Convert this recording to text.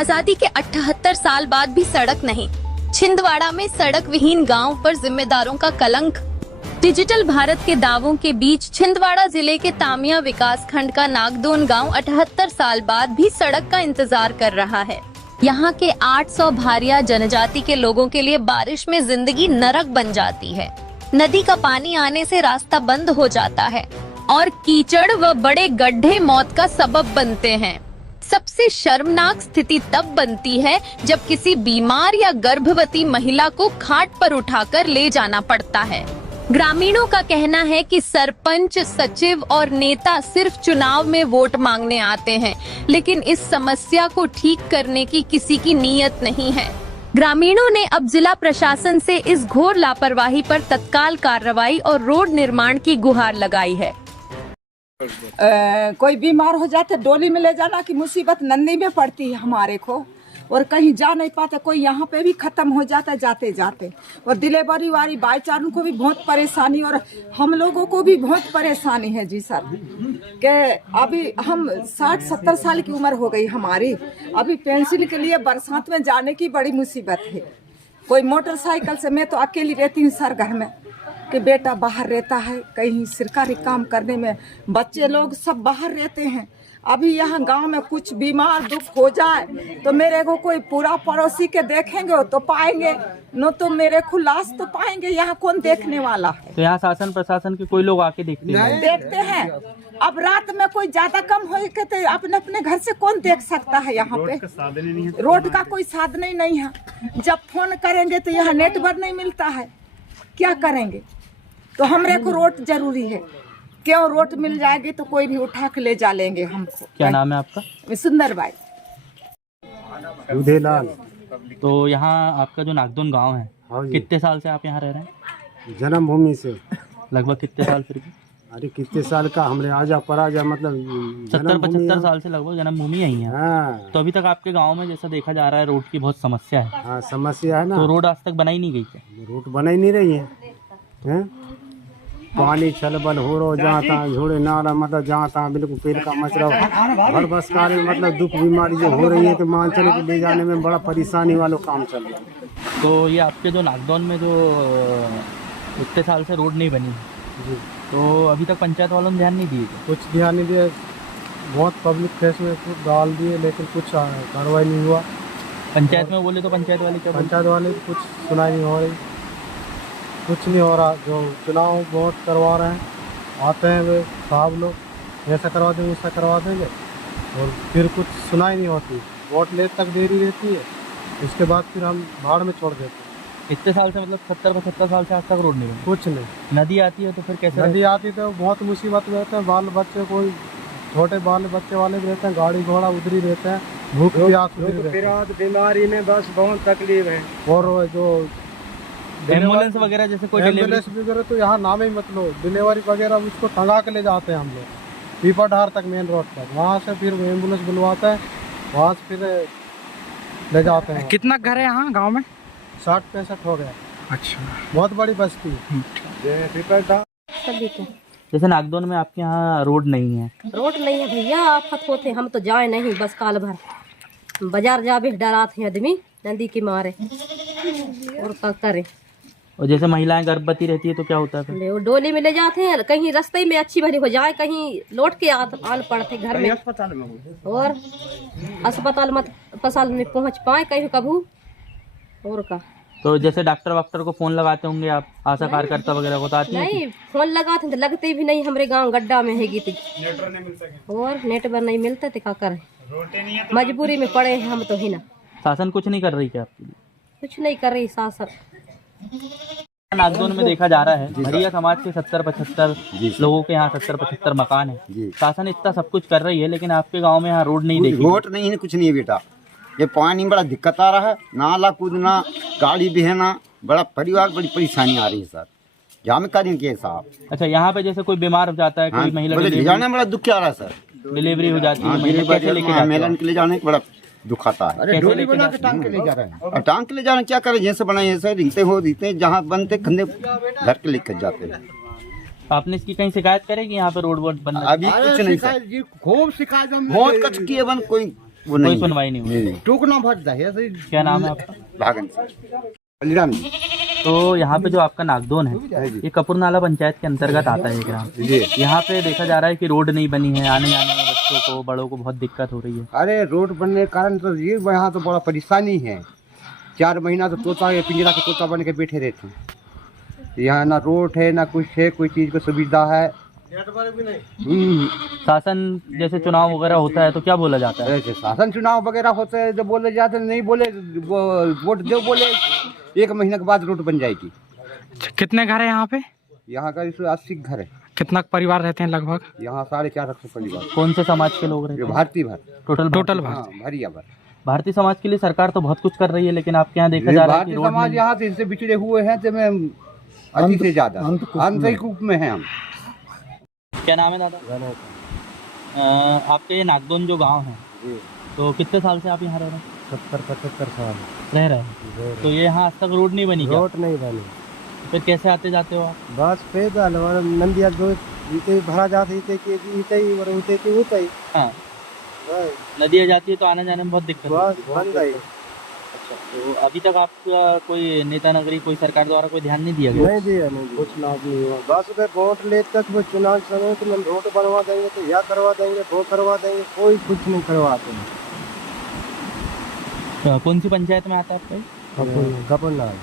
आजादी के 78 साल बाद भी सड़क नहीं। छिंदवाड़ा में सड़क विहीन गांव पर जिम्मेदारों का कलंक। डिजिटल भारत के दावों के बीच छिंदवाड़ा जिले के तामिया विकास खंड का नागदोन गांव 78 साल बाद भी सड़क का इंतजार कर रहा है। यहाँ के 800 भारिया जनजाति के लोगों के लिए बारिश में जिंदगी नरक बन जाती है। नदी का पानी आने से रास्ता बंद हो जाता है और कीचड़ व बड़े गड्ढे मौत का सबब बनते हैं। सबसे शर्मनाक स्थिति तब बनती है जब किसी बीमार या गर्भवती महिला को खाट पर उठाकर ले जाना पड़ता है। ग्रामीणों का कहना है कि सरपंच, सचिव और नेता सिर्फ चुनाव में वोट मांगने आते हैं, लेकिन इस समस्या को ठीक करने की किसी की नीयत नहीं है। ग्रामीणों ने अब जिला प्रशासन से इस घोर लापरवाही पर तत्काल कार्रवाई और रोड निर्माण की गुहार लगाई है। कोई बीमार हो जाते डोली में ले जाना की मुसीबत नन्ही में पड़ती है हमारे को, और कहीं जा नहीं पाते। कोई यहाँ पे भी खत्म हो जाता है जाते जाते, और डिलीवरी वाली बाईचारों को भी बहुत परेशानी और हम लोगों को भी बहुत परेशानी है जी सर। के अभी हम 60-70 साल की उम्र हो गई हमारी, अभी पेंशन के लिए बरसात में जाने की बड़ी मुसीबत है। कोई मोटरसाइकिल से, मैं तो अकेली रहती हूँ सर घर में, कि बेटा बाहर रहता है कहीं सरकारी काम करने में, बच्चे लोग सब बाहर रहते हैं। अभी यहाँ गांव में कुछ बीमार दुख हो जाए तो मेरे को कोई पूरा पड़ोसी के देखेंगे तो पाएंगे, न तो मेरे को लाश तो पाएंगे। यहाँ कौन देखने वाला है? तो यहाँ शासन प्रशासन के कोई लोग आके देखते हैं। अब रात में कोई ज्यादा कम हो के तो अपने अपने घर से कौन देख सकता है? यहाँ पे रोड का कोई साधन ही नहीं है। जब फोन करेंगे तो यहाँ नेटवर्क नहीं मिलता है, क्या करेंगे? तो हमरे को रोड जरूरी है। क्यों रोड मिल जाएगी तो कोई भी उठा के ले जा लेंगे हमको। क्या नाम है आपका? सुंदरबाई। उदयलाल। तो यहाँ आपका जो नागदोन गांव है, कितने साल से आप यहाँ रह रहे हैं? जन्मभूमि से। लगभग कितने साल फिर भी? अरे कितने साल का, हमरे आजा पराजा मतलब 70-75 साल से लगभग जन्मभूमि यही है। हाँ। तो अभी तक आपके गांव में जैसा देखा जा रहा है रोड की बहुत समस्या है। हाँ समस्या है ना। तो रोड आज तक बनाई नहीं गई क्या? रोड बना ही नहीं रही है। पानी छलबल हो रहा जहाँ तहाँ, झोड़े नाला मतलब जहाँ तहाँ बिल्कुल पेड़ का मचरा, हर बस कार्य मतलब दुख बीमारी जो हो रही है तो मानचल को ले जाने में बड़ा परेशानी वालों काम चल रहा है। तो ये आपके जो नागदौन में जो इतने साल से रोड नहीं बनी जी, तो अभी तक पंचायत वालों ने ध्यान नहीं दिए? कुछ ध्यान नहीं दिया। बहुत पब्लिक फेस में कुछ डाल दिए लेकिन कुछ कार्रवाई नहीं हुआ। पंचायत में बोले तो पंचायत वाले क्या? पंचायत वाले कुछ सुनाई नहीं हो रही, कुछ नहीं हो रहा। जो चुनाव वोट करवा रहे हैं, आते हैं वे साहब लोग, ऐसा करवा देंगे वैसा करवा देंगे, और फिर कुछ सुनाई नहीं होती। वोट लेने तक देरी रहती है, इसके बाद फिर हम भाड़ में छोड़ देते हैं। इतने साल से मतलब 70-75 साल से आज तक रोड नहीं बनी? कुछ नहीं। नदी आती है तो फिर कैसे? नदी आती तो बहुत मुसीबत में रहते हैं। बाल बच्चे, कोई छोटे बाल बच्चे वाले भी रहते हैं, गाड़ी घोड़ा उधरी रहते हैं, भूख प्यास उधरी रहते हैं। बीमारी में बस बहुत तकलीफ है। और जो एम्बुलेंस वगैरह जैसे कोई एम्बुलेंस वगैरह तो यहाँ नाम ही मतलब डिलीवरी वगैरह उसको टंगा के ले जाते हैं हम लोग पीपरधार तक, मेन रोड तक। वहाँ से फिर एम्बुलेंस बुलवाते हैं, वहाँ से फिर ले जाते हैं। कितना घर है यहाँ गांव में? 60-65 हो गया। अच्छा, बहुत बड़ी बस्ती है। जैसे नागदौन में आपके यहाँ रोड नहीं है? रोड नहीं है भैया, आफत होते हम तो जाए नहीं, बस काल भर बाजार जाबे डराते हैं आदमी नदी के मारे, और क्या करे। और जैसे महिलाएं गर्भवती रहती है तो क्या होता है फिर? वो डोली में ले जाते हैं, कहीं रास्ते में अच्छी भली हो जाए, कहीं लौट के आन पड़ते घर में, और अस्पताल में पहुंच पाए कहीं कभू, और का। तो जैसे डॉक्टर वाक्टर को फोन लगाते होंगे आप, आशा कार्यकर्ता वगैरह को? तो आती नहीं, फोन लगाते हैं तो लगते भी नहीं। हमारे गांव गड्ढा में है गीत, और नेटवर्क नहीं मिलते तो क्या करें, मजबूरी में पड़े हैं हम तो ही ना। शासन कुछ नहीं कर रही क्या आपके लिए? कुछ नहीं कर रही शासन। नागदौन में देखा जा रहा है भरिया समाज के 70-75 लोगों के यहाँ 70-75 मकान है। शासन इतना सब कुछ कर रही है, लेकिन आपके गांव में यहाँ रोड नहीं देखी? रोड नहीं है, कुछ नहीं है बेटा। ये पानी बड़ा दिक्कत आ रहा है, नाला कूदना, गाड़ी बहना, बड़ा परिवार बड़ी परेशानी आ रही है सर। जहाँ में करेंगे साहब। अच्छा, यहाँ पे जैसे कोई बीमार हो जाता है, कोई महिला ले जाने में बड़ा दुख आ रहा है सर। डिलीवरी हो जाती है, महिला के ले जाने में बड़ा दुख आता है। अरे डोली बना के टांग के ले जा रहे हैं। और टांग के ले जा रहे हैं, क्या करें? जैसे बनाए ऐसे रीते जहाँ बनते खंडे घर के लेकर जाते हैं। आपने इसकी कहीं शिकायत करेगी यहाँ पे रोड वोड बन? अभी कुछ नहीं सर, खूब शिकायत बहुत कुछ किए बन, कोई वो कोई नहीं सुनवाई नहीं हुई। टोकना भरता है ऐसे ही। क्या नाम है आपका? भागन सिंह बलिराम जी। तो यहाँ पे जो आपका नागदोन है ये कपूरनाला पंचायत के अंतर्गत आता है ये ग्राम। यहाँ पे देखा जा रहा है कि रोड नहीं बनी है, आने जाने में बच्चों को बड़ों को बहुत दिक्कत हो रही है। अरे रोड बनने के कारण तो ये यहाँ तो बड़ा परेशानी है। 4 महीना तो तोता के पिंजरा के तोता बन के बैठे रहते हैं। यहाँ ना रोड है ना कुछ है, कोई चीज की सुविधा है। शासन जैसे चुनाव वगैरह होता है तो क्या बोला जाता है? ऐसे शासन चुनाव वगैरह होते हैं जो बोले जाते हैं, नहीं बोले वोट दो बोले 1 महीने के बाद रोड बन जाएगी। कितने घर है यहाँ पे? यहाँ का 80 घर है। कितना परिवार रहते हैं लगभग? यहाँ 450 परिवार। कौन से समाज के लोग रहते ये हैं? भारतीय भर टोटल हाँ, भरिया भर। भारतीय समाज के लिए सरकार तो बहुत कुछ कर रही है, लेकिन आपके यहाँ देखा जा रहा है कि भारतीय रोड समाज नहीं। यहाँ से इससे बिछड़े हुए हैं तो मैं अति से ज्यादा आंतरिक कूप में है हम। क्या नाम है दादा? आपके ये नागदोन जो गांव है तो कितने साल से आप यहाँ रह रहे हैं? 70-75 साल रह रहे हैं। तो ये यहाँ आज तक रोड नहीं बनी क्या? रोड नहीं बनी। फिर कैसे आते जाते हो आप? बस पैदल और नंदिया दो इते भरा जाते इते के इते ही और उते के उते ही हाँ, नदियाँ जाती है तो आने जाने में बहुत दिक्कत है। बस बंद है। तो अभी तक आपका कोई नेता नगरी कोई सरकार द्वारा कोई ध्यान नहीं दिया गया? नहीं दिया कुछ लाभ नहीं हुआ। बस वे वोट ले तक वो चुनाव समय तो हम रोड बनवा देंगे तो यह करवा देंगे वो करवा देंगे, कोई कुछ नहीं करवाते हैं। कौन सी पंचायत में आता है आपका? कपूरनाल।